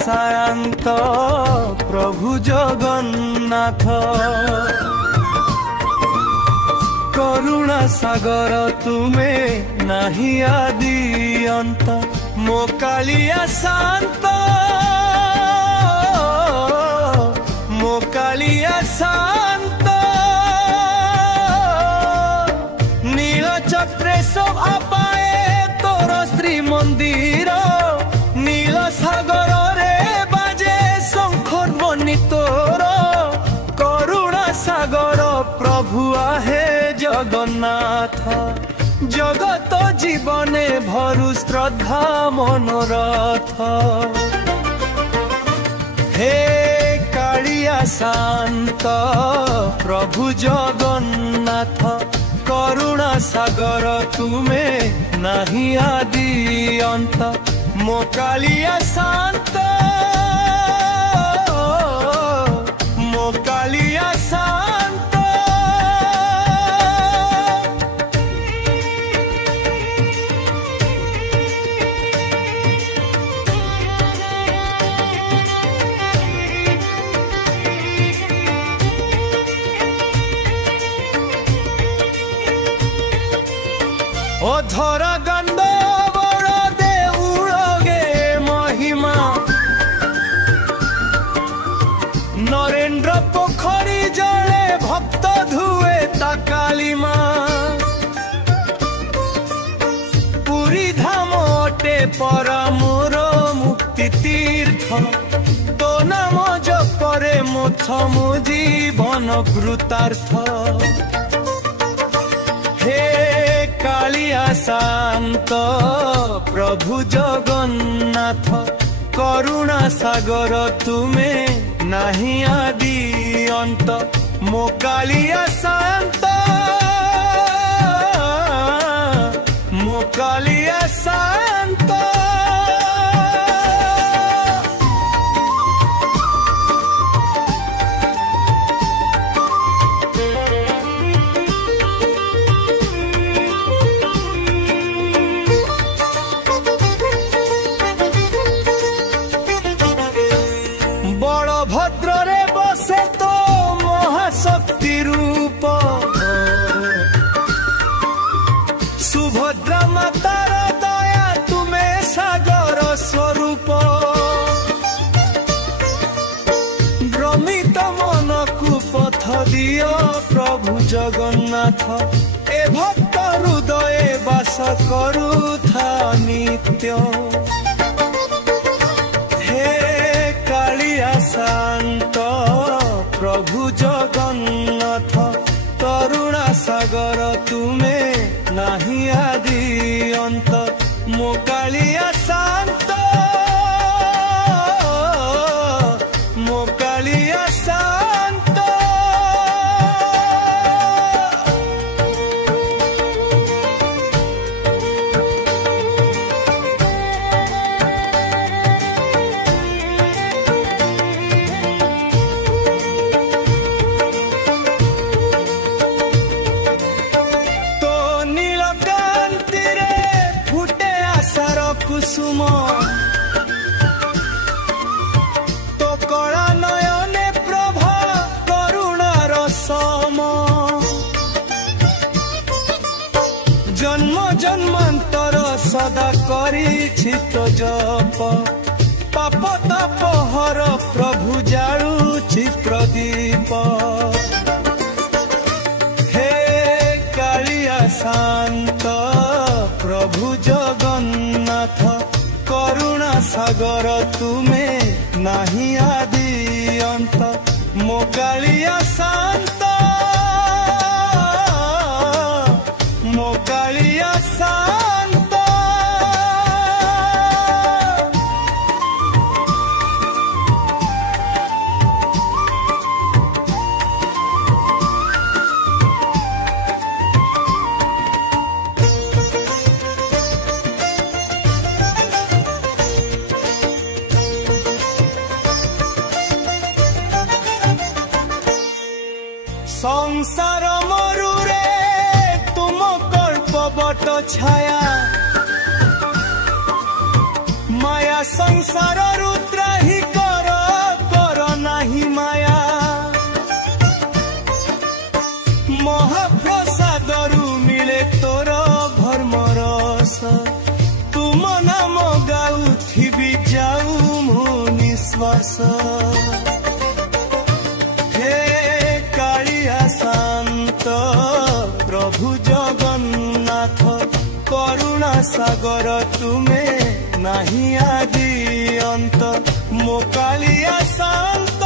सायंत प्रभु जगन्नाथ करुणा सागर तुमे नाही आदि अंत मो कालिया शांत मो कालिया शांत नील चक्रे सब आपाए तोर श्री मंदिर नील सागर रे बाजे शंखर बनी तोर करुणा सागर प्रभु आहे जगन्नाथ जगत जीवने भरु श्रद्धा मनोरथ हे कालिया शांत प्रभु जगन्नाथ करुणा सागर तुमे नाही आदि अंत मो कालिया शांत मो कालिया शांत अधर गंध बड़ देउळगे महिमा नरेंद्र पोखरी जले भक्त धुए ता कालीमा पुरी धाम अटे परमोर मुक्ति तीर्थ तो नाम जपरे मोथ मो जीवन कृतार्थ हे कालिया शांत प्रभु जगन्नाथ करुणा सागर तुमे नाही आदि अंत मो कालिया शांत मो कालिया शांत सुभद्रा मातार दया तुमे सागर स्वरूप भ्रमित मन को पथ दियो प्रभु जगन्नाथ ए भक्त हृदय वास करुथा नित्य हे कालिया शांत प्रभु जगन्नाथ करुणा सागर तुमे नाही आदि अंत मो कालिया शांत मो कालिया शांत कुसुम तो कला नयने प्रभा करुणा रसम जन्म जन्मांतर सदा करी तो जप पाप ताप हर प्रभु जाळुछि प्रदीप हे कालिया शांत प्रभु जगन्नाथ करुणा सागर तुमे नाही आदि अंत मो कालिया शांत मो कालिया शांत संसार मरु रे तुम कल्प बट छाया माया संसार रुद्रा सागर तुम्हें नहीं आदि अंत मो कालिया शांत